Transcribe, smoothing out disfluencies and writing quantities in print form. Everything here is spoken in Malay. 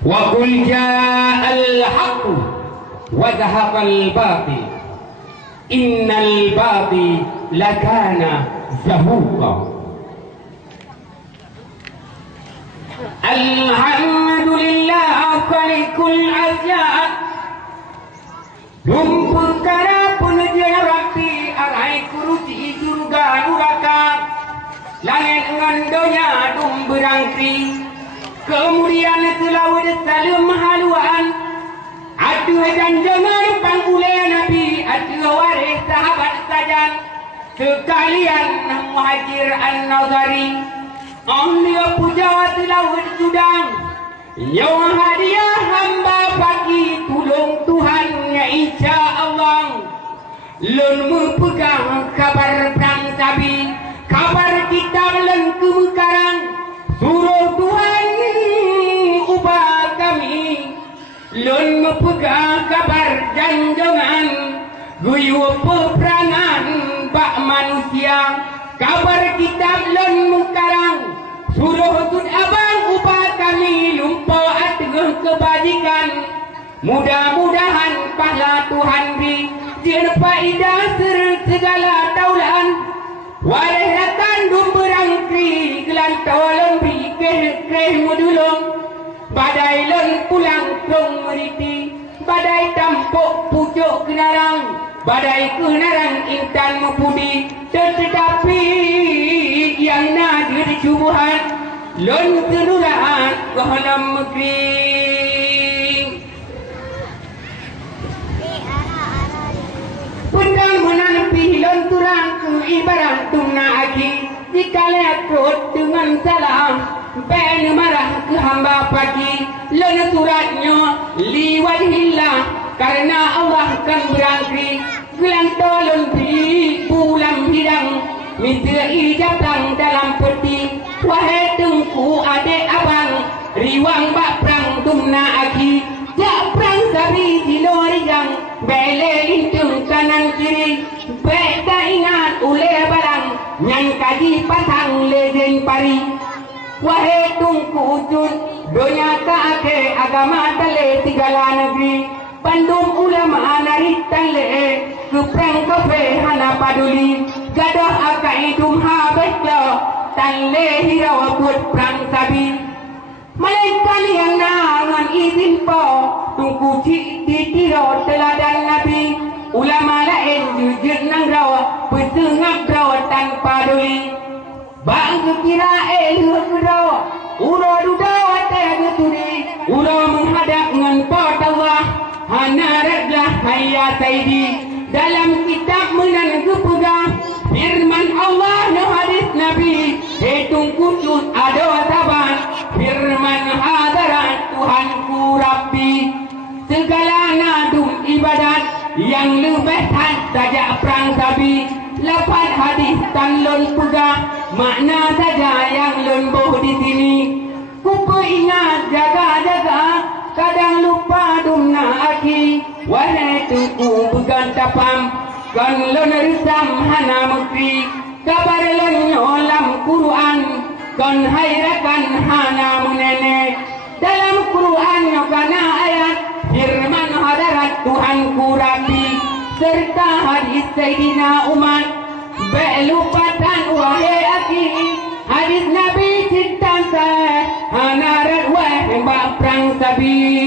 Wa qul ja'al haqq wa zahaqal batil innal batil lakana zahuqa. Alhamdulillah khaliqul azab Dumpukara penajaya rakti arai kuruti surga neraka langit ngandonya dum berangkri kemudian selawat salam haluan aduh janjangan panggule nabi aduh waris sahabat sajan sekalian muhajir an-nazari dia puja selawat sudang yang hadiah hamba pagi tolong Tuhannya insya Allah lun mepegang kabar perang sabi kabar kitab len kemekarang suruh Tuhan ubah kami lun mepegang kabar janjangan guyup peperangan bak manusia kabar kitab len mekarang suruh tun abang ubah kami lupa atengah kebajikan mudah-mudahan pahala Tuhan beri dia faidah segala taulan walaupun dum berangkri gelan tolong beri keh mudulung badai len pulang tong meriti badai tampuk pucuk kenarang badai kenaran intan mempudi tetapi yang nadir cubuhan lon kenulaan kehalam negeri pendang menanpi lon turang ke ibarat tungna aki jika lekut dengan salah ben marah ke hamba pagi lon suratnya liwat hilang karena Allah kan berangkri gelang tolong beri pulang hidang minta ijabang dalam peti wahai tengku adik abang riwang bak perang tumna aki jak perang sabi siloriang bele lintung kanan kiri baik tak ingat ule barang nyan kaji pasang lejeng pari wahai tungku ujun donya ka ake agama tale tigala negeri Bandung ulama narik tale keprang kafe hana paduli gadah akai dum habeklo tale hirawa buat perang sabi malaikat yang nangan izin po tunggu ditiro teladan nabi ulama lain jujur nang rawa pesengap rawa tanpa duli bang kira rawa uro dudawa teh turi uro menghadap dengan pot Allah hana radlah hayya saidi dalam kitab menan kepegang firman Allah no hadis nabi hitung kutut ada taban firman hadarat Tuhanku Rabbi segala nadum ibadat yang lebih tan saja perang sabi lapan hadis tan lon pegang makna saja yang lon boh di sini ku ingat jaga-jaga kadang lupa dumna aki wahai tuku pegang tapam kan lon risam hana mekri kabar lon nyolam Quran kan hairakan hana munene dalam Quran nyokana ayat firman hadarat Tuhanku Rabbi serta hadis Sayyidina Umar belupatan wahai aki hadis Nabi cinta saya hana radwah mbak perang sabi